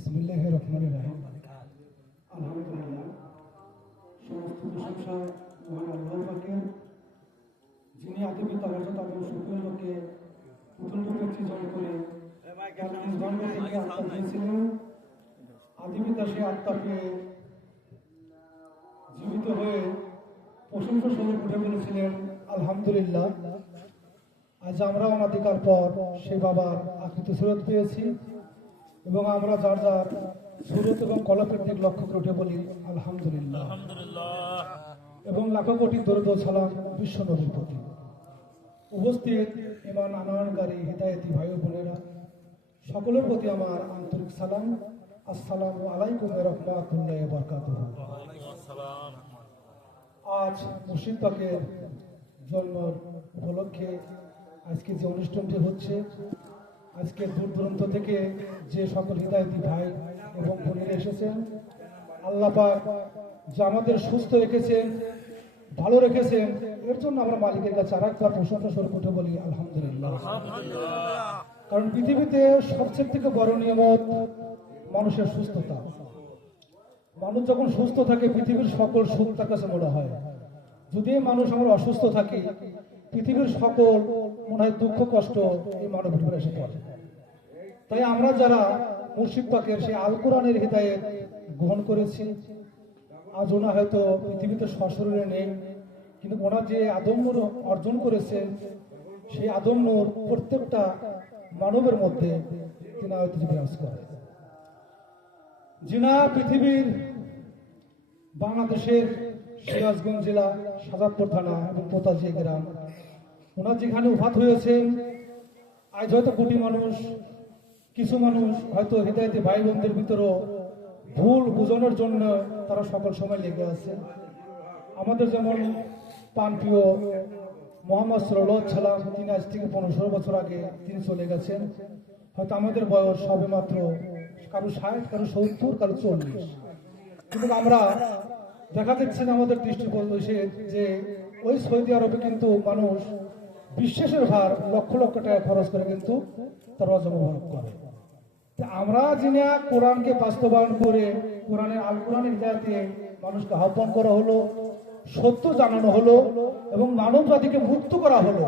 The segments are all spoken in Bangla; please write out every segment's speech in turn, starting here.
বিসমিল্লাহির রহমানির রহিম। আলহামদুলিল্লাহ, সমস্ত প্রশংসা মহান আল্লাহর পাকের, যিনি আদিপিতা হযরত আদম শুক্রকে প্রথম রূপে সৃজন করে তার নিজ গর্ভ থেকে আত্মা দিয়েছিলেন। আদিপিতা সেই আত্মাকে জীবিত হয়ে প্রশংসা স্বরূপ উঠে বলেছিলেন আলহামদুলিল্লাহ। আজ আমরা অনাদিকাল পর সেই বাবার আকৃতি সুরত পেয়েছি এবং আমরা যার যার সুরত এবং কলপের দিক লক্ষ্য করে উঠে বলি আলহামদুলিল্লাহ এবং লাখো কোটি দরুদ ও সালাম বিশ্ব নবীর প্রতি। উপস্থিত ইমান আনয়নকারী হিদায়তি ভাই ও বোনেরা, সকলের প্রতি আমার আন্তরিক সালাম। আসসালামু আলাইকুম ওয়া রাহমাতুল্লাহি ওয়া বারাকাতুহু। আজ মুর্শিদ পাকের জন্ম উপলক্ষে আজকে যে অনুষ্ঠানটি হচ্ছে, আজকে দূর দূরান্ত থেকে যে সকল হিদায়তি ভাই এবং বোনেরা এসেছেন, আল্লাহ পাক যে আমাদের সুস্থ রেখেছেন, ভালো রেখেছেন, এর জন্য আমরা মালিকের কাছে আরেকবার প্রশংসা স্বরূপ উঠে বলি আলহামদুলিল্লাহ। কারণ পৃথিবীতে সবচেয়ে থেকে বড় নিয়ামত মানুষের সুস্থতা। মানুষ যখন সুস্থ থাকে পৃথিবীর সকল সুখ তার কাছে মনে হয়। যদি মানুষ আমরা অসুস্থ থাকি, পৃথিবীর সকল মনে হয় দুঃখ কষ্ট এই মানবের উপরে এসে পড়ে। তাই আমরা যারা মুর্শিদ পাকের সেই আল কোরআনের হিদায়াত গ্রহণ করেছি, আজ ওনা হয়তো পৃথিবীতে সশরীরে নেই, কিন্তু ওনার যে আদম্য অর্জন করেছেন, সেই আদম্য প্রত্যেকটা মানবের মধ্যে তিনি হয়তো বিরাজ করেন। যিনা পৃথিবীর বাংলাদেশের সিরাজগঞ্জ জেলা সাজাদপুর থানা এবং পোতাজি গ্রাম, ওনার যেখানে উফাত হয়েছেন, আজ হয়তো কোটি মানুষ, কিছু মানুষ হয়তো হিদায়তি ভাই বোনদের ভিতরেও ভুল বোঝানোর জন্য তারা সকল সময় লেগে আছে। আমাদের যেমন প্রাণপ্রিয় মোহাম্মদ সাল্লাল্লাহু আলাইহি সাল্লাম, তিনি আজ থেকে 15 বছর আগে তিনি চলে গেছেন। হয়তো আমাদের বয়স সবে মাত্র কারো 60, কারো 70, কারো 40, কিন্তু আমরা দেখা যাচ্ছে না আমাদের দৃষ্টিপথে যে ওই সৌদি আরবে কিন্তু মানুষ বিশ্বাসের ভার লক্ষ লক্ষ টাকা খরচ করে কিন্তু তার রজা মোবারক করে। আমরা যিনি কোরআনকে বাস্তবায়ন করে কোরআনের আল কোরআনের হিদায়াতে মানুষকে আহ্বান করা হলো, সত্য জানানো হলো এবং মানব জাতিকে মুক্ত করা হলো।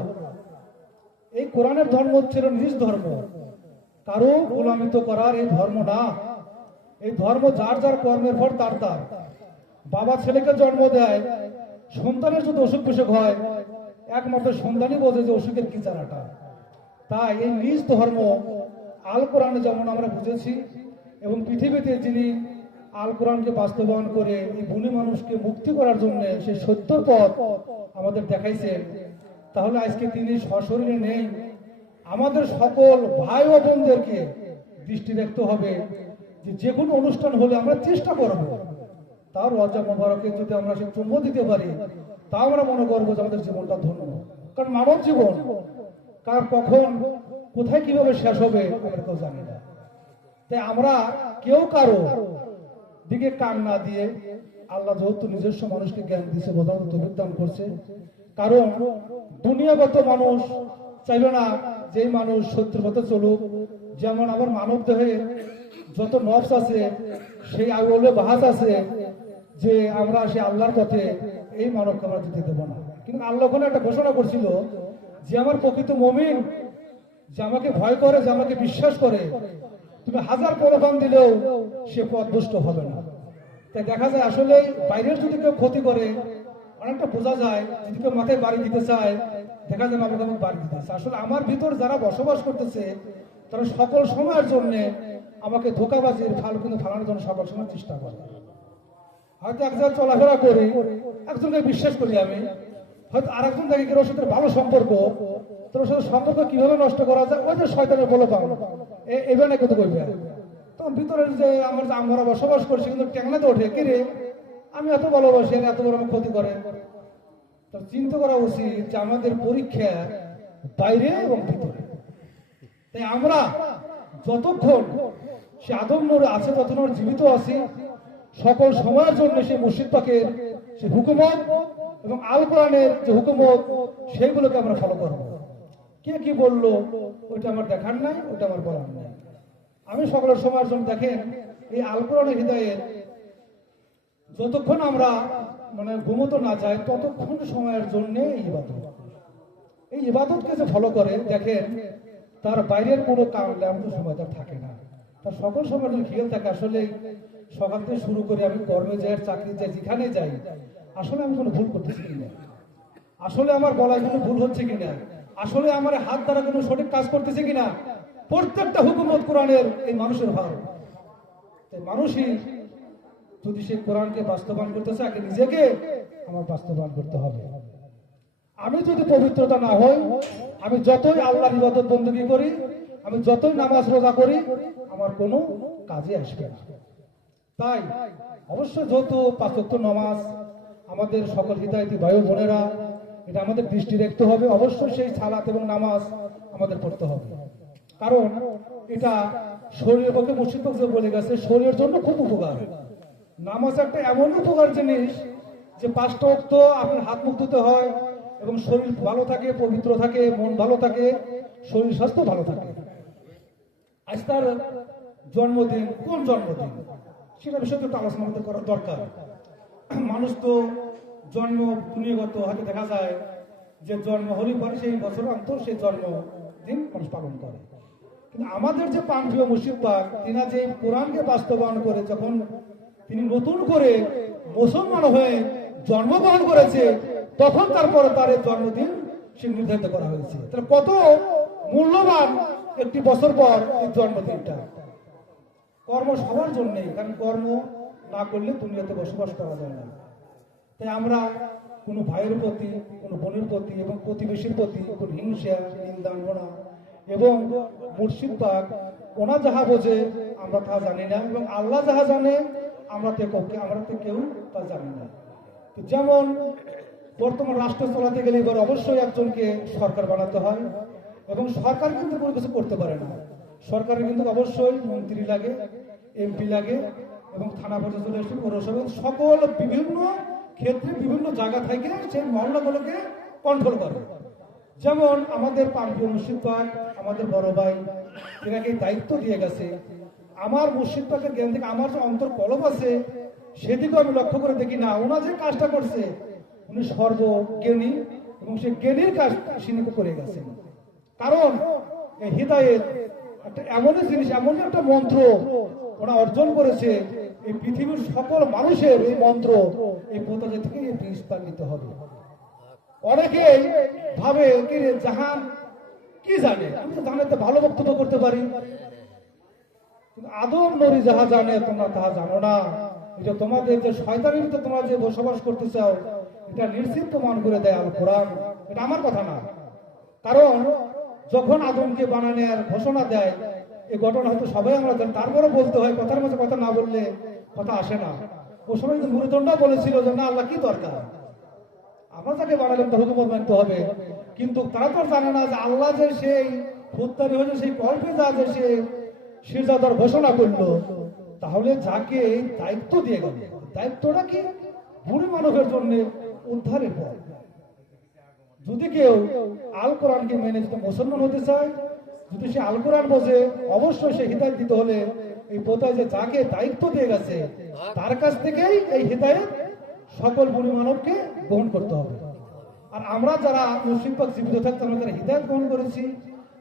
এই কোরআনের ধর্ম হচ্ছে নিজ ধর্ম, কারো গোলামিত করার এই ধর্ম না। এই ধর্ম যার যার কর্মের ফল তার তার। বাবা ছেলেকে জন্ম দেয়, সন্তানের যদি অসুখ বিসুখ হয়, একমাত্র সন্তানই বোঝে যে অসুখের কি জানাটা। তাই এই নিজ ধর্ম আল কোরআনে যেমন আমরা বুঝেছি এবং পৃথিবীতে যিনি আল কোরআনকে বাস্তবায়ন করে এই গুণী মানুষকে মুক্তি করার জন্য সেই সত্যর পথ আমাদের দেখাইছেন, তাহলে আজকে তিনি সশরীরে নেই। আমাদের সকল ভাই ও বোনদেরকে দৃষ্টি রাখতে হবে যে কোনো অনুষ্ঠান হলে আমরা চেষ্টা করব তার রজা মোবারকে যদি আমরা সে চুম্ব দিতে পারি, তা আমরা মনে করবো যে আমাদের জীবনটা ধন্য। কারণ মানব জীবন কার কখন কোথায় কিভাবে শেষ হবে আমরা কেউ জানি না। তাই আমরা কেউ কারো দিকে কান না দিয়ে, আল্লাহ যেহেতু নিজস্ব মানুষকে জ্ঞান দিয়েছে, বোঝার তৌফিক দান করছে, কারণ দুনিয়াগত মানুষ চাইবে না যেই মানুষ সত্যের পথে চলুক। যেমন আমার মানব দেহে যত নফস আছে, সেই আগুলে বাহাস আছে যে আমরা সে আল্লাহর পথে এই মানবকে আমরা যেতে দেবো না। কিন্তু আল্লাহ ওখানে একটা ঘোষণা করছিল যে আমার প্রকৃত মুমিন, যে আমাকে ভয় করে, যে আমাকে বিশ্বাস করে, তুমি হাজার প্রলোভন দিলেও সে পথভ্রষ্ট হবে না। তাই দেখা যায় আসলে বাইরের যদি কেউ ক্ষতি করে অনেকটা বোঝা যায়, যদি কেউ মাথায় বাড়ি দিতে চায় দেখা যায় আমাকে আমাকে বাড়ি দিতেছে। আসলে আমার ভিতর যারা বসবাস করতেছে তারা সকল সময়ের জন্য আমাকে ধোকাবাজির ফাল কিন্তু ফালানোর জন্য সকল সময় চেষ্টা করে। হয়তো একজন চলাফেরা করি, একজনকে বিশ্বাস করি আমি, হয়তো আরেকজন দেখে কি ওর সাথে ভালো সম্পর্ক, তোর সাথে সম্পর্ক কিভাবে নষ্ট করা যায় ওই যে শয়তানের বলে পাবো এভাবে কিন্তু করবে। তখন ভিতরে যে আমরা বসবাস করছি কিন্তু টেংনাতে ওঠে, কি রে আমি এত ভালোবাসি এত বড় আমার ক্ষতি করে। তো চিন্তা করা উচিত যে আমাদের পরীক্ষা বাইরে এবং ভিতরে। তাই আমরা যতক্ষণ সে আদম নূর আছে, ততক্ষণ জীবিত আছি, সকল সময়ের জন্য সেই মুর্শিদ পাকের সে হুকুমত এবং আল কোরআনের যে হুকুমত সেইগুলোকে আমরা ফলো করব। কে কি বললো ওইটা আমার দেখার নাই, ওইটা আমার বলার নাই। আমি সকলের সময়ের জন্য দেখেন এই আল কোরআনের হৃদয়ের যতক্ষণ আমরা মানে ঘুমোতে না যাই ততক্ষণ সময়ের জন্য এই ইবাদতকে যে ফলো করে দেখেন তার বাইরের কোনো কারণে আমাদের সময় তার থাকে না, তার সকল সময় যদি খেয়াল থাকে আসলে সকাল থেকে শুরু করে আমি কর্মে যাই, চাকরি যাই, যেখানে যাই আসলে আমি কোনো ভুল করতেছি কিনা, আসলে আমার গলায় কোনো ভুল হচ্ছে কিনা, আসলে আমার হাত দ্বারা কোনো সঠিক কাজ করতেছে কিনা, প্রত্যেকটা হুকুমত কোরআনের এই মানুষের ভাব। মানুষই যদি সে কোরআনকে বাস্তবায়ন করতে চায় আগে নিজেকে আমার বাস্তবায়ন করতে হবে। আমি যদি পবিত্রতা না হই, আমি যতই আল্লাহর ইবাদত বندگی করি, আমি যতই নামাজ রোজা করি, আমার কোনো কাজে আসবে না। তাই অবশ্য যত পাঁচ ওয়াক্ত নামাজ আমাদের সকল হিদায়াতি ভাই বোনেরা এটা আমাদের দৃষ্টি রাখতে হবে, অবশ্যই সেই সালাত এবং নামাজ আমাদের পড়তে হবে, কারণ এটা শরীরের পক্ষে মুর্শিদ যে বলে গেছে শরীরের জন্য খুব উপকার। নামাজ একটা এমন উপকার জিনিস যে পাঁচটা ওয়াক্ত আপনার হাত মুখ ধুতে হয় এবং শরীর ভালো থাকে, পবিত্র থাকে, মন ভালো থাকে, শরীর স্বাস্থ্য ভালো থাকে। আজ তার জন্মদিন, কোন জন্মদিন সেটা বিষয়ে একটু আলোচনা আমাদের করা দরকার। মানুষ তো জন্ম দুনিয়াগত হয়তো দেখা যায় যে জন্ম হলেই পরে সেই বছর অন্তর সেই জন্মদিন মানুষ পালন করে, কিন্তু আমাদের যে প্রাণপ্রিয় মুর্শিদ পাক তিনি যে কোরআনকে বাস্তবায়ন করে যখন তিনি নতুন করে মুসলমান হয়ে জন্মগ্রহণ করেছে তখন তারপরে তার জন্মদিন সে নির্ধারিত করা হয়েছে। তাহলে কত মূল্যবান একটি বছর পর এই জন্মদিনটা। কর্ম সবার জন্যই, কারণ কর্ম না করলে দুনিয়াতে বসবাস করা যায় না। তাই আমরা কোনো ভাইয়ের প্রতি, কোনো বোনের প্রতি এবং প্রতিবেশীর প্রতি কোনো হিংসা, নিন্দা না, এবং মুর্শিদ পাক ওনা যাহা বোঝে আমরা তা জানি না, এবং আল্লাহ যাহা জানে আমরা তো কেউ তা জানি না। যেমন বর্তমান রাষ্ট্র চালাতে গেলে এবার অবশ্যই একজনকে সরকার বানাতে হয়, এবং সরকার কিন্তু কোনো কিছু করতে পারে না। সরকারের কিন্তু অবশ্যই মন্ত্রী লাগে, এমপি লাগে, এবং থানা পর্যন্ত চলে আসে পৌরসভা, সকল বিভিন্ন ক্ষেত্রে বিভিন্ন জায়গা থেকে সেই মহল্লাগুলোকে কন্ট্রোল করে। যেমন আমাদের প্রাণপ্রিয় মুর্শিদ পাক আমাদের বড় ভাই এনাকে দায়িত্ব দিয়ে গেছে। আমার মুর্শিদ পাকের জ্ঞান থেকে আমার যে অন্তর কলব আছে সেদিকেও আমি লক্ষ্য করে দেখি না, ওনা যে কাজটা করছে উনি সর্বজ্ঞানী এবং সে জ্ঞানীর কাজ তিনি করে গেছেন। কারণ এই হিদায়েত একটা এমনই জিনিস, এমন একটা মন্ত্র ওরা অর্জন করেছে, এই পৃথিবীর সকল মানুষের এই মন্ত্র এই পোতাজা থেকে এই বীজ পান নিতে হবে। অনেকেই ভাবে কি জাহান কি জানে, আমি তো জানাতে ভালো বক্তব্য করতে পারি, আদম নবী যাহা জানে তোমরা তাহা জানো না। এটা তোমাদের যে শয়তানের ভিতরে তোমরা যে বসবাস করতে চাও এটা নিশ্চিত প্রমাণ করে দেয় আল কোরআন, এটা আমার কথা না। কারণ যখন আদমকে বানানোর ঘোষণা দেয় এই ঘটনা হয়তো সবাই আমরা জানি, তারপরে বলতে হয়, কথার মাঝে কথা না বললে কথা আসে না। ও সময় কিন্তু মুরিদরা বলেছিল যে না আল্লাহ কি দরকার, আমরা তাকে বানালাম তো হুকুমত মানতে হবে, কিন্তু তারা তো জানে না যে আল্লাহ যে সেই ফুত্তারি হয়েছে সেই কল্পে যা যে সে সিরজাদার ঘোষণা করলো, তাহলে যাকে দায়িত্ব দিয়ে গেল দায়িত্বটা কি বুড়ি মানবের জন্য উদ্ধারের পর। যদি কেউ আল কোরআনকে মেনে যদি মুসলমান হতে চায়, যদি সে আল কোরআন বোঝে, অবশ্যই সে হিদায়ত দিতে হলে এই পোতায় যে যাকে দায়িত্ব দিয়ে গেছে তার কাছ থেকেই এই হিদায়ত সকল বুড়ি মানবকে গ্রহণ করতে হবে। আর আমরা যারা মুর্শিদ পাক জীবিত থাকতে আমরা যারা হিদায়ত গ্রহণ করেছি,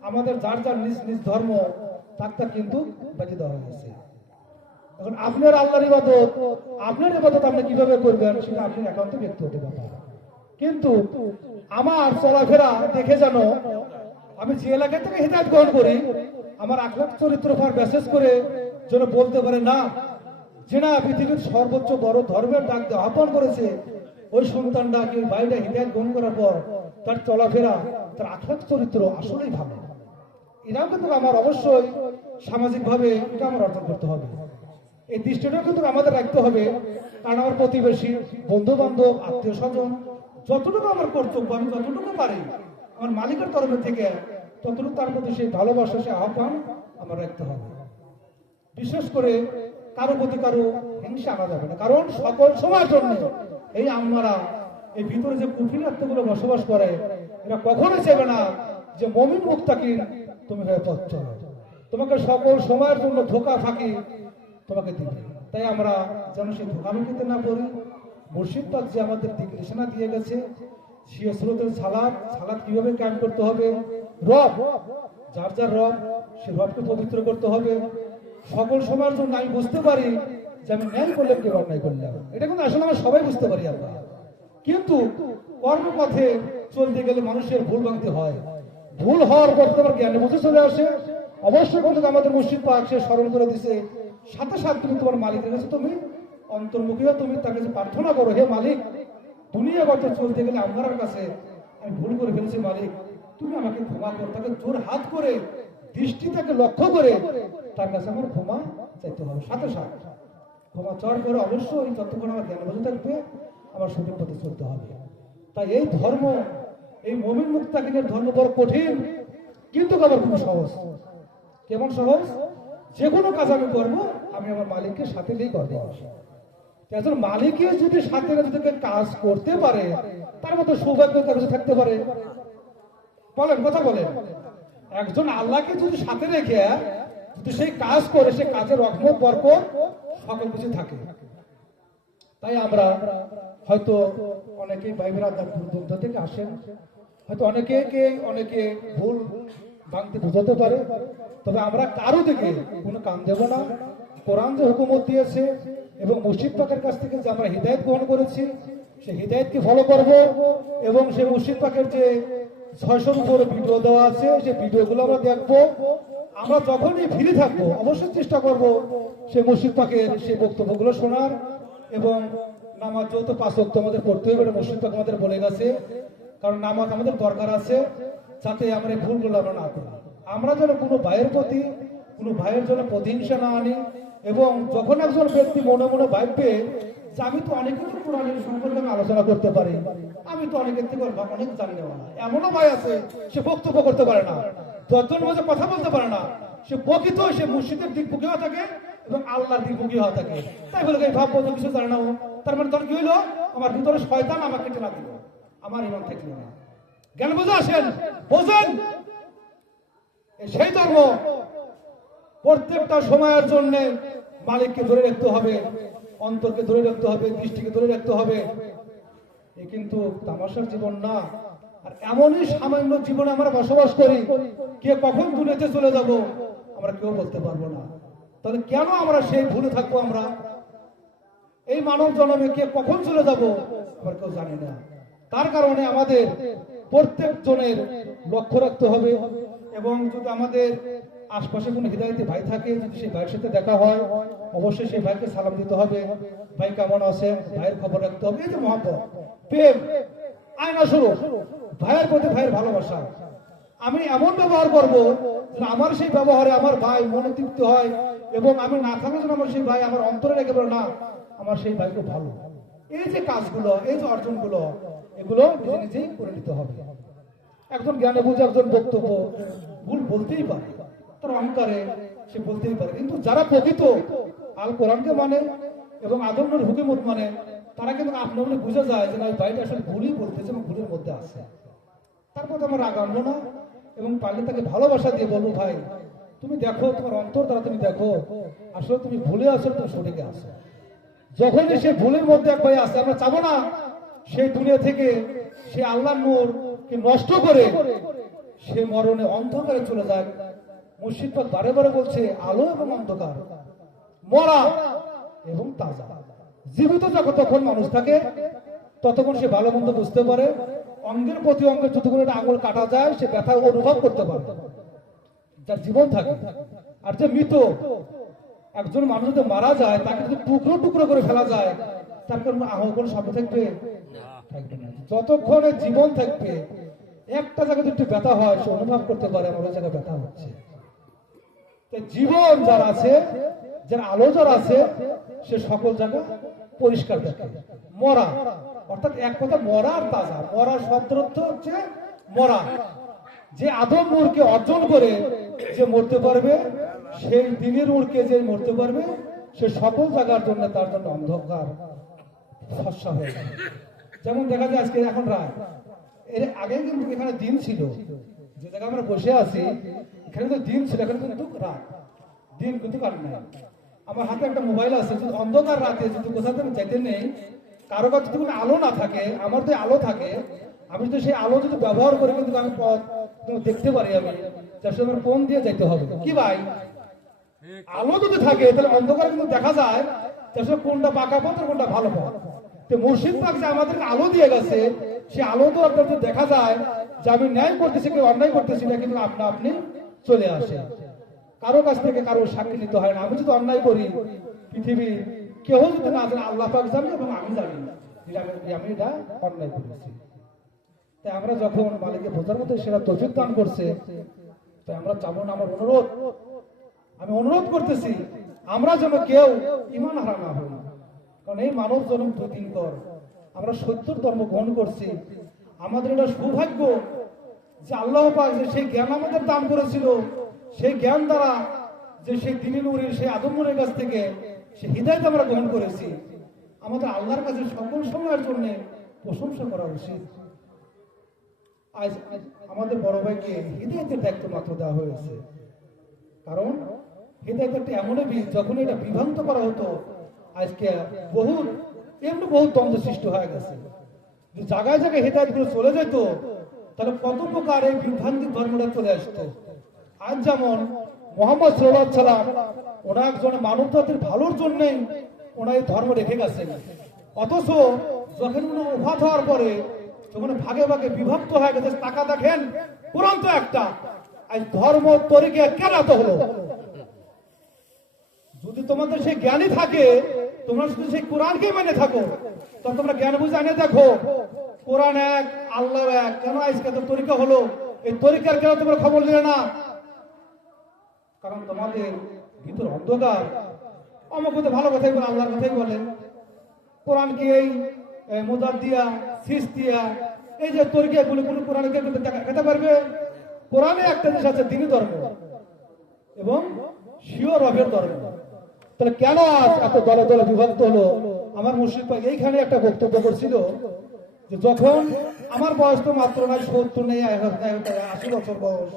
আমাদের যার যার নিজ নিজ ধর্ম তার কিন্তু বাকি দেওয়া হয়েছে। এখন আপনার আল্লাহর ইবাদত, আপনার ইবাদত আপনি কিভাবে করবেন সেটা আপনার একান্ত ব্যক্তিগত ব্যাপার, কিন্তু আমার চলাফেরা দেখে যেন আমি যে এলাকা থেকে হিদায়াত গ্রহণ করি আমার আখলাক চরিত্র ফার মেসেজ করে যেন বলতে পারে না যে না পৃথিবীর সর্বোচ্চ বড় ধর্মের ডাক আহ্বান করেছে ওই সন্তানটা কি ভাইটা হিদায়াত গ্রহণ করার পর তার চলাফেরা তার আখলাক চরিত্র আসলেই ভালো। এটাও কিন্তু আমার অবশ্যই সামাজিকভাবে এটা আমার অর্জন করতে হবে, এই দৃষ্টিটাও কিন্তু আমাদের রাখতে হবে। কারণ আমার প্রতিবেশী, বন্ধু বান্ধব, আত্মীয় স্বজন যতটুকু আমার কর্তব্য আমি যতটুকু পারি আমার মালিকের তরফ থেকে ততটুকু তার প্রতি সেই ভালোবাসা সে আহ্বান আমার রাখতে হবে। বিশেষ করে কারো প্রতি কারো হিংসা আনা যাবে না, কারণ সকল সময়ের জন্য এই আমরা এই ভিতরে যে কুঠির আত্মগুলো বসবাস করে এরা কখনোই চাইবে না যে মমিন মুক্তাকির তুমি হয়ে পথ চলো। তোমাকে সকল সময়ের জন্য ধোকা ফাঁকি তোমাকে দিবে। তাই আমরা যেন সেই ধোকামিতে না পড়ি। মুর্শিদ পাক যে আমাদের দিক নিশানা দিয়ে গেছে, শিয়া স্রোতের সালাদ কিভাবে কায়েম করতে হবে, রব যার যার রব, সে রবকে পবিত্র করতে হবে। সকল সময়ের জন্য আমি বুঝতে পারি যে আমি ন্যায় করলাম কি অন্যায় করলাম, এটা কিন্তু আসলে আমরা সবাই বুঝতে পারি আমরা। কিন্তু কর্মপথে চলতে গেলে মানুষের ভুল ভাঙতে হয়। ভুল হওয়ার পর তোমার জ্ঞানে বুঝে চলে আসে। অবশ্যই কিন্তু আমাদের মুর্শিদ পাক সে স্মরণ করে দিছে, সাথে সাথে তুমি তোমার মালিকের কাছে তুমি অন্তর্মুখী হয়ে তুমি তার কাছে প্রার্থনা করো, হে মালিক, দুনিয়াগত চলতে গেলে আমার কাছে আমি ভুল করে ফেলেছি, মালিক তুমি আমাকে ক্ষমা করো। তাকে জোর হাত করে দৃষ্টি তাকে লক্ষ্য করে তার কাছে আমার ক্ষমা চাইতে হবে। সাথে সাথে ক্ষমা চাওয়ার পরে অবশ্যই যতক্ষণ আমার জ্ঞান বুঝে থাকবে আমার সঠিক পথে চলতে হবে। তাই এই ধর্ম, এই মুমিন মুত্তাকিনের ধর্ম বড় কঠিন, কিন্তু আবার খুব সহজ। কেমন সহজ? যে কোনো কাজ আমি করবো আমি আমার মালিককে সাথে নিয়েই করবো। একজন মালিককে যদি সাথে যদি কাজ করতে পারে, তার মতো সৌভাগ্য তার কাছে থাকতে পারে? বলেন, কথা বলেন। একজন আল্লাহকে যদি সাথে রেখে যদি সেই কাজ করে, সে কাজের রহমত বরকত সকল কিছু থাকে। তাই আমরা হয়তো অনেকেই ভাইবেরা দূর থেকে আসেন, হয়তো অনেকে ভুল ভাঙতে বোঝাতে পারে, তবে আমরা কারো দিকে কোনো কান দেব না। কোরআন যে হুকুমত দিয়েছে এবং মুর্শিদ পাকের কাছ থেকে যে আমরা হিদায়ত গ্রহণ করেছি, সেই হিদায়তকে ফলো করব। এবং সেই মুর্শিদ পাকের যে 600-র উপরে ভিডিও দেওয়া আছে, সেই ভিডিওগুলো আমরা দেখবো। আমরা যখনই ফ্রি থাকবো অবশ্যই চেষ্টা করব সেই মুর্শিদ পাকের সেই বক্তব্যগুলো শোনার। এবং নামাজ যেহেতু 5 ওয়াক্ত আমাদের পড়তে হবে, এটা মুর্শিদ পাক আমাদের বলে গেছে, কারণ নামাজ আমাদের দরকার আছে, যাতে আমরা এই ভুলগুলো আমরা না করি। আমরা যেন কোনো ভাইয়ের প্রতি, কোনো ভাইয়ের জন্য প্রতিহিংসা না আনি। এবং যখন একজন ব্যক্তি মনে মনে ভাববে যে আমি তো অনেক কিছু কোরআনের সম্পর্কে আমি আলোচনা করতে পারি, আমি তো অনেকের থেকে অনেক জানি না, এমনও ভাই আছে সে বক্তব্য করতে পারে না, 10 জনের মাঝে কথা বলতে পারে না, সে প্রকৃত সে মুর্শিদের দিক মুখী হয়ে থাকে এবং আল্লাহর দিক মুখী হয়ে থাকে। তাই বলে ভাববো তো কিছু জানে না, তার মানে তার কি হইলো, আমার ভিতরে শয়তান আমাকে টেনা দিল, আমার ইমান থাকলো না। জ্ঞান বুঝে আসেন, বোঝেন সেই ধর্ম প্রত্যেকটা সময়ের জন্য মালিককে ধরে রাখতে হবে, অন্তরকে ধরে রাখতে হবে, দৃষ্টিকে ধরে রাখতে হবে। এ কিন্তু তামাশার জীবন না। আর এমনই সামান্য জীবনে আমরা বসবাস করি, কে কখন দুনিয়াতে চলে যাব আমরা কেউ বলতে পারবো না। তাহলে কেন আমরা সেই ভুলে থাকবো? আমরা এই মানব জন্মে কে কখন চলে যাব আমরা কেউ জানি না। তার কারণে আমাদের প্রত্যেক জনের লক্ষ্য রাখতে হবে। এবং যদি আমাদের আশপাশে কোনো হিদায়তি ভাই থাকে, যদি সেই ভাইয়ের সাথে দেখা হয় অবশ্যই সেই ভাইকে সালাম দিতে হবে, ভাই কেমন আছেন, ভাইয়ের খবর রাখতে হবে। এই যে মহব্বত, প্রেম, আয়না শুরু ভাইয়ের প্রতি ভাইয়ের ভালোবাসা। আমি এমন ব্যবহার করব যে আমার সেই ব্যবহারে আমার ভাই মনে তৃপ্তি হয়, এবং আমি না থাকলে যেন আমার সেই ভাই আমার অন্তরে রেখে বলে না আমার সেই ভাই খুব ভালো। এই যে কাজগুলো, এই যে অর্জনগুলো, এগুলো নিজে নিজেই করে নিতে হবে। একজন জ্ঞানে বুঝে একজন বক্তব্য ভুল বলতেই পারে, তার অহংকারে সে বলতেই পারে, কিন্তু যারা প্রকৃত আল কোরআনকে মানে এবং আদমের হুকুমত মানে, তারা কিন্তু আপনি মনে বুঝে যায় যে না ভাইটা আসলে ভুলই বলতেছে এবং ভুলের মধ্যে আছে। তারপর আমার রাগ আনবো না, এবং পারলে তাকে ভালোবাসা দিয়ে বলবো ভাই তুমি দেখো, তোমার অন্তর দ্বারা তুমি দেখো আসলে তুমি ভুলে আসো, তুমি সঠিকে আসো। যখনই সে ভুলের মধ্যে এক ভাই আসে, আমরা চাবো না সেই দুনিয়া থেকে সে আল্লাহর নূরকে নষ্ট করে সে মরণে অন্ধকারে চলে যায়। মুর্শিদ পাক বারে বারে বলছে আলো এবং অন্ধকার, মরা এবং তাজা। জীবিত যতক্ষণ মানুষ থাকে ততক্ষণ সে ভালো মন্দ বুঝতে পারে, অঙ্গের প্রতি অঙ্গের যতক্ষণ একটা আঙুল কাটা যায় সে ব্যথা অনুভব করতে পারে, যার জীবন থাকে। আর যে মৃত একজন মানুষ যদি মারা যায়, তাকে যদি টুকরো টুকরো করে ফেলা যায়, তার কোনো শব্দ থাকবে? থাকবে না। যতক্ষণে জীবন থাকবে একটা জায়গায় যদি ব্যথা হয় সে অনুভব করতে পারে আমার ওই জায়গায় ব্যথা হচ্ছে। জীবন যার আছে, যার আলো যার আছে, সে সকল জায়গা পরিষ্কার দেখে। মরা অর্থাৎ এক কথা মরা আর তাজা। মরা শব্দের অর্থ হচ্ছে মরা। যে আদম নূরকে অর্জন করে যে মরতে পারবে, সেই দিনের নূরকে যে মরতে পারবে, সে সকল জায়গার জন্য তার জন্য অন্ধকার ফর্সা হয়ে যাবে। যেমন দেখা যায় আজকে এখন রাত, এর আগে কিন্তু এখানে দিন ছিল, যে জায়গায় আমরা বসে আছি এখানে তো দিন ছিল, এখানে কিন্তু রাত, দিন কিন্তু কাট নাই। আমার হাতে একটা মোবাইল আছে, যদি অন্ধকার রাতে যদি কোথাও আমি যেতে নেই, কারো কাছে যদি কোনো আলো না থাকে, আমার তো আলো থাকে, আমি যদি সেই আলো যদি ব্যবহার করে কিন্তু আমি পথ দেখতে পারি, আমি যার সঙ্গে আমার ফোন দিয়ে যেতে হবে কি ভাই? আলো যদি থাকে তাহলে অন্ধকার কিন্তু দেখা যায় আসলে কোনটা পাকা পথ আর কোনটা ভালো পথ। তো মুর্শিদ পাক যে আমাদেরকে আলো দিয়ে গেছে, সে আলো তো আপনাদের দেখা যায় যে আমি ন্যায় করতেছি কেউ অন্যায় করতেছি না, কিন্তু আপনা আপনি চলে আসে, কারো কাছ থেকে কারো সাক্ষী নিতে হয় না। আমি যদি অন্যায় করি, পৃথিবী কেউ যদি না জানে, আল্লাহ পাক জানে এবং আমি জানি যে আমি এটা অন্যায় করেছি। তাই আমরা যখন মালিককে বোঝার মতো সেটা তৌফিক দান করছে, তাই আমরা চাবো না, আমার অনুরোধ, আমি অনুরোধ করতেছি আমরা যেন কেউ ইমান হারা না হই। কারণ এই মানব জন্ম দুদিন পর আমরা সত্যর ধর্ম গ্রহণ করছি, আমাদের এটা সৌভাগ্য যে আল্লাহ পাক যে সেই জ্ঞান আমাদের দান করেছিল, সেই জ্ঞান দ্বারা যে সেই দিনী নূরের সেই আদম নূরের কাছ থেকে সেই হিদায়াত আমরা গ্রহণ করেছি। আমাদের আল্লাহর কাছে সকল সময়ের জন্য প্রশংসা করা উচিত। আজ আমাদের বড় ভাইকে হিদায়াতের দায়িত্ব মাত্র দেওয়া হয়েছে, কারণ হিদায়াত একটা এমনই বীজ, যখন এটা বিভ্রান্ত করা হতো, আজকে বহু দ্বন্দ্ব সৃষ্টি হয়ে গেছে। যে জায়গায় জায়গায় হিদায়াত গুলো চলে যেত, তাহলে কত প্রকার এই বিভ্রান্তিক ধর্মটা চলে আসতো। আজ যেমন মোহাম্মদ সাল্লাল্লাহু আলাইহি সাল্লাম ওনা একজন মানব জাতির ভালোর জন্যই ওনা এই ধর্ম রেখে গেছেন, অথচ যখন উনি ওফাত হওয়ার পরে যখন ভাগে ভাগে বিভক্ত হয়ে গেছে, টাকা দেখেন কোরআন তো একটা, আজ ধর্ম তরিকা কেন এত হলো? যদি তোমাদের সেই জ্ঞানই থাকে, তোমরা শুধু সেই কোরআনকে মেনে থাকো, তো তোমরা জ্ঞান বুঝে আনে দেখো কোরআন এক, আল্লাহ এক, কেন আজকে তো তরিকা হলো? এই তরিকার কেন তোমরা খবর নিলে না? কারণ তোমাদের ভিতর অন্ধকার। আমাকে তো ভালো কথাই বলে, আল্লাহর কথাই বলে। কোরআনকে এই মুদাদ দিয়া, শীষ দিয়া, এই যে তরিকা গুলো কোন কোরআনকে দেখাতে পারবে? কোরআনে একটা জিনিস আছে, দ্বীনি ধর্ম এবং স্বীয় রবের ধর্ম। তাহলে কেন আজ এত দলে দলে বিভক্ত হলো? আমার মুর্শিদ পাক এইখানে একটা বক্তব্য করছিল যে যখন আমার বয়স তো মাত্র নাই 70 নেই 80 বছর বয়স,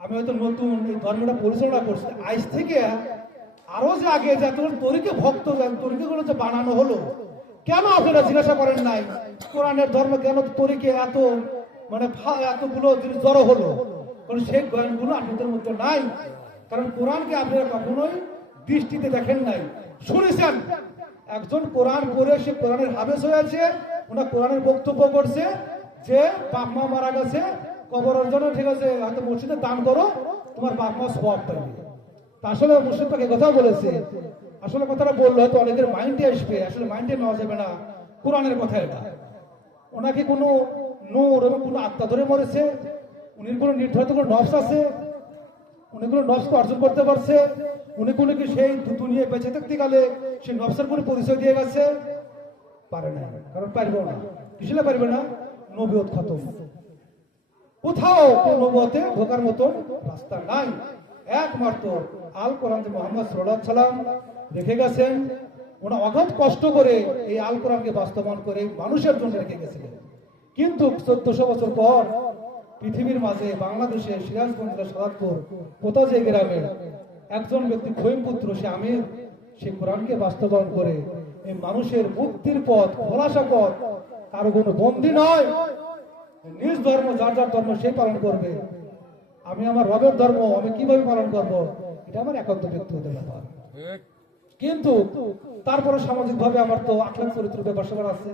আমি হয়তো নতুন এই ধর্মটা পরিচালনা করছি, আজ থেকে আরো যে আগে যে তরিকে ভক্ত তরিকাগুলো যে বানানো হলো, কেন আপনারা জিজ্ঞাসা করেন নাই কোরআনের ধর্ম কেন তরিকে এত মানে এতগুলো জিনিস জড়ো হলো? কারণ সেই জ্ঞানগুলো আপনাদের মধ্যে নাই, কারণ কোরআনকে আপনারা কখনোই দৃষ্টিতে দেখেন নাই, শুনেছেন। একজন কোরআন পড়ে সে কোরআনের হাফেজ হয়েছে, ওনা কোরআনের বক্তব্য করছে যে বাপ মা মারা গেছে, কবরের জন্য ঠিক আছে হয়তো মসজিদে দান করো, তোমার বাপ মা সওয়াব পাবে। আসলে মুর্শিদ পাক কথা বলেছে, আসলে কথাটা বললে হয়তো অনেকের মাইন্ডে আসবে, আসলে মাইন্ডে নেওয়া যাবে না কোরআনের কথা। এটা ওনাকে কোনো নূর এবং কোনো আত্মা ধরে মরেছে, উনি কোনো নির্ধারিত কোনো নফস আছে, উনি কোনো নফসকে অর্জন করতে পারছে, উনি কোনো কি সেই দুনিয়ায় বেঁচে থাকতে গেলে সেই নফসের কোনো পরিচয় দিয়ে গেছে? পারে না, কারণ পারবেও না। কিসলে পারবে না? নবুয়ত খতম, কোথাও কোন নবুয়তে ঢোকার মতো রাস্তা নাই। একমাত্র আল কোরআন যে মুহাম্মদ সাল্লাল্লাহু আলাইহি সাল্লাম রেখে গেছেন, ওনা অগাধ কষ্ট করে এই আল কোরআনকে বাস্তবায়ন করে মানুষের জন্য রেখে গেছিলেন। কিন্তু 1400 বছর পর পৃথিবীর মাঝে বাংলাদেশে সিরাজগঞ্জের সাদাতপুর পোতাজে গ্রামের একজন ব্যক্তি খৈমপুত্র সে আমির, সে কোরআনকে বাস্তবায়ন করে এই মানুষের মুক্তির পথ, খোলাসা পথ, কারো কোনো বন্দী নয়, নিজ ধর্ম যার যার ধর্ম সে পালন করবে। আমি আমার রবের ধর্ম আমি কিভাবে পালন করব, এটা আমার একান্ত ব্যক্তিগত ব্যাপার। কিন্তু তারপরে সামাজিক ভাবে আমার তো আখলাক চরিত্র ব্যাপার স্যাপার আছে।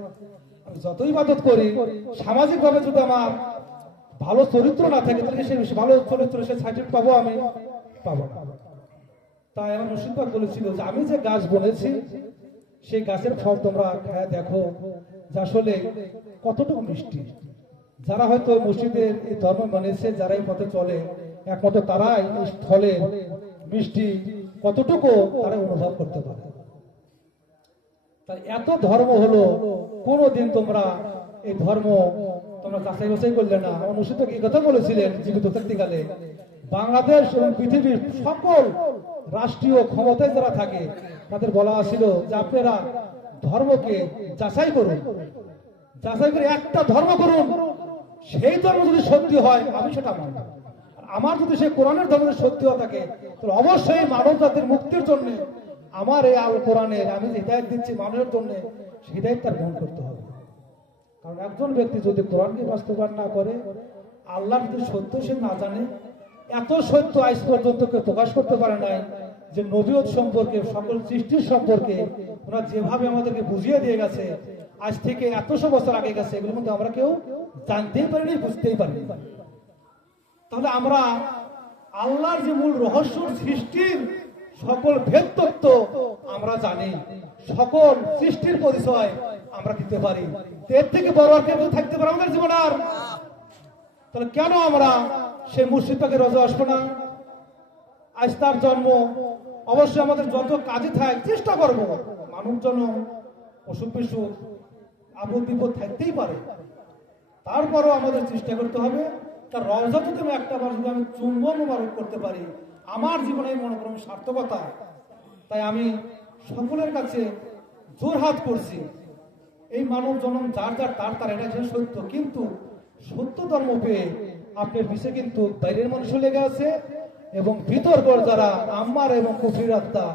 আমি যতই ইবাদত করি, সামাজিক ভাবে যদি আমার ভালো চরিত্র না থাকে, তাহলে সে ভালো চরিত্র সে সার্টিফিকেট পাবো আমি? পাবো না। তাই আমার মুর্শিদ পাক বলেছিল যে আমি যে গাছ বলেছি সেই গাছের ফল তোমরা খায় দেখো যে আসলে কতটুকু মিষ্টি। যারা হয়তো মসজিদের এই ধর্ম মানেছে, যারা এই পথে চলে, একমাত্র তারাই এই ফলের মিষ্টি কতটুকু তারা অনুভব করতে পারে। তাই এত ধর্ম হলো, কোনদিন তোমরা এই ধর্ম তোমরা যাচাই বাছাই করলে না। আমার মুর্শিদ পাক এই কথা বলেছিলেন জীবিত থাকতেকালে, বাংলাদেশ এবং পৃথিবীর সকল রাষ্ট্রীয় ক্ষমতায় যারা থাকে তাদের বলা ছিল যে আপনারা ধর্মকে যাচাই করুন, যাচাই করে একটা ধর্ম করুন, সেই ধর্ম যদি সত্যি হয় আমি সেটা মানব। আর আমার যদি সেই কোরআনের ধর্ম সত্যি হয়ে থাকে তাহলে অবশ্যই মানব জাতির মুক্তির জন্য আমার এই আল কোরআনের আমি যে হিদায়াত দিচ্ছি মানুষের জন্য সেই হিদায়াত তার গ্রহণ করতে হবে। কারণ একজন ব্যক্তি যদি কোরআনকে বাস্তবায়ন না করে, আল্লাহ যদি সত্য সে না জানে, এত সত্য আজ পর্যন্ত কেউ প্রকাশ করতে পারে নাই যে নবীয়ত সম্পর্কে, সকল সৃষ্টির সম্পর্কে ওরা যেভাবে আমাদেরকে বুঝিয়ে দিয়ে গেছে আজ থেকে 100 বছর আগে গেছে, এগুলোর মধ্যে আমরা কেউ জানতেই পারিনি, বুঝতেই পারিনি। তাহলে আমরা আল্লাহর যে মূল রহস্য সৃষ্টির সকল ভেদ তত্ত্ব আমরা জানি, সকল সৃষ্টির পরিচয় আমরা দিতে পারি, এর থেকে বড় আর কেউ থাকতে পারে আমাদের জীবন আর? তাহলে কেন আমরা সেই মুর্শিদ পাকের রোজা আসবো না? আজ তার জন্ম, অবশ্যই আমাদের যত কাজে থাক চেষ্টা করবো, মানব জন্ম অসুখ বিসুখ আপদ বিপদ থাকতেই পারে, তারপরও আমাদের চেষ্টা করতে হবে তার রওজা যদি আমি একটা বার যদি আমি চুম্বন মোবারক করতে পারি আমার জীবনে মনে করুন সার্থকতা। তাই আমি সকলের কাছে জোরহাত করছি, এই মানব জন্ম যার যার তার তার এটা যে সত্য, কিন্তু সত্য ধর্ম পেয়ে আপনার পিছিয়ে কিন্তু বাইরের মানুষ লেগে আছে এবং ভিতরকর যারা আমার এবং কুফরির আত্মা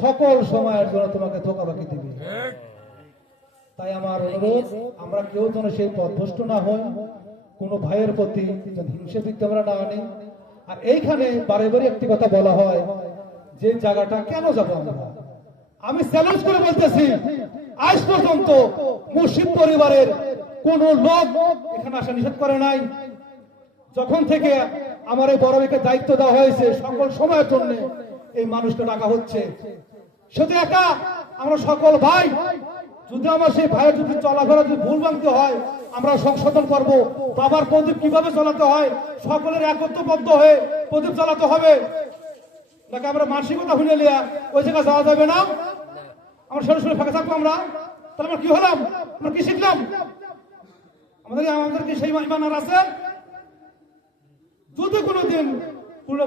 সকল সময়ের জন্য তোমাকে ধোঁকাবাকি দিবে। তাই আমার অনুরোধ, আমরা কেউ যেন সেই পথভ্রষ্ট না হই, কোনো ভাইয়ের প্রতি হিংসা বিদ্যা আমরা না আনি। আর এইখানে বারে বারে একটি কথা বলা হয় যে জায়গাটা কেন যাবো আমরা, আমি চ্যালেঞ্জ করে বলতেছি আজ পর্যন্ত মুর্শিদ পরিবারের কোন লোক এখানে আসা নিষেধ করে নাই। যখন থেকে আমার এই বড় ভাইকে দায়িত্ব দেওয়া হয়েছে সকল সময়ের জন্য এই মানুষকে ডাকা হচ্ছে, শুধু একা আমরা সকল ভাই, যদি আমার সেই ভাইয়ের যদি চলাফেরা যদি ভুল ভাঙতে হয় আমরা সংশোধন করব। বাবার প্রদীপ কিভাবে চালাতে হয় সকলের একত্রবদ্ধ হয়ে প্রদীপ চালাতে হবে, নাকি আমরা মানসিকতা শুনে লিয়া ওই জায়গায় যাওয়া যাবে না? আমরা সরাসরি ফাঁকা থাকবো আমরা, তাহলে আমরা কি হলাম, আমরা কি শিখলাম? আমাদের কি সেই ইমান আর আছে? যদি কোনোদিন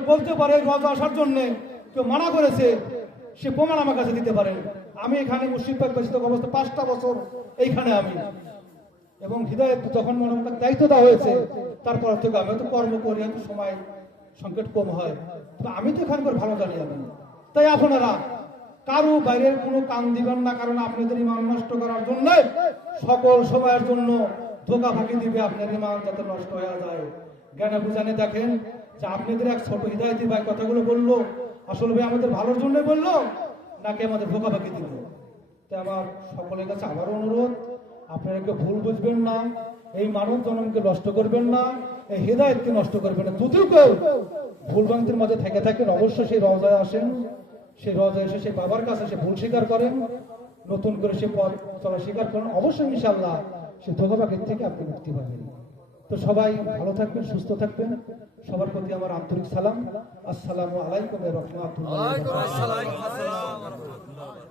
বলতে পারে রোজা আসার জন্য কেউ মানা করেছে, সে প্রমাণ আমার কাছে দিতে পারে। আমি এখানে মুর্শিদ পাক বেশি অবস্থা 5টা বছর এইখানে আমি, এবং হৃদয়ত যখন মনে মনে দায়িত্ব দেওয়া হয়েছে তারপর থেকে আমি তো কর্ম করি, এত সময় সংকট কম হয়, আমি তো এখানকার ভালো জানি আমি। তাই আপনারা কারো বাইরের কোনো কান দিবেন না, কারণ আপনাদের ইমান নষ্ট করার জন্য সকল সময়ের জন্য ধোকা ফাঁকি দিবে, আপনার ইমান যাতে নষ্ট হয়ে যায়। জ্ঞানে বুঝানে দেখেন যে আপনাদের এক ছোট হৃদয়তি ভাই কথাগুলো বললো, আসলে ভাই আমাদের ভালোর জন্য বললো নাকি আমাদের ধোকা ফাঁকি দিল? তাই আমার সকলের কাছে আবারও অনুরোধ, আপনারা কেউ ভুল বুঝবেন না, এই মানব জন্মকে নষ্ট করবেন না, এই হৃদয়কে নষ্ট করবেন না। যদিও কেউ ভুল ভ্রান্তির মধ্যে থেকে থাকেন অবশ্যই সেই রওজায় আসেন, সেই রওজায় এসে সেই বাবার কাছে সে ভুল স্বীকার করেন, নতুন করে সে পথ চলা স্বীকার করেন, অবশ্যই ইনশাআল্লাহ সে ধোকাবাগের থেকে আপনি মুক্তি পাবেন। তো সবাই ভালো থাকবেন, সুস্থ থাকবেন, সবার প্রতি আমার আন্তরিক সালাম। আসসালামু আলাইকুম ওয়া রাহমাতুল্লাহি ওয়া বারাকাতুহু।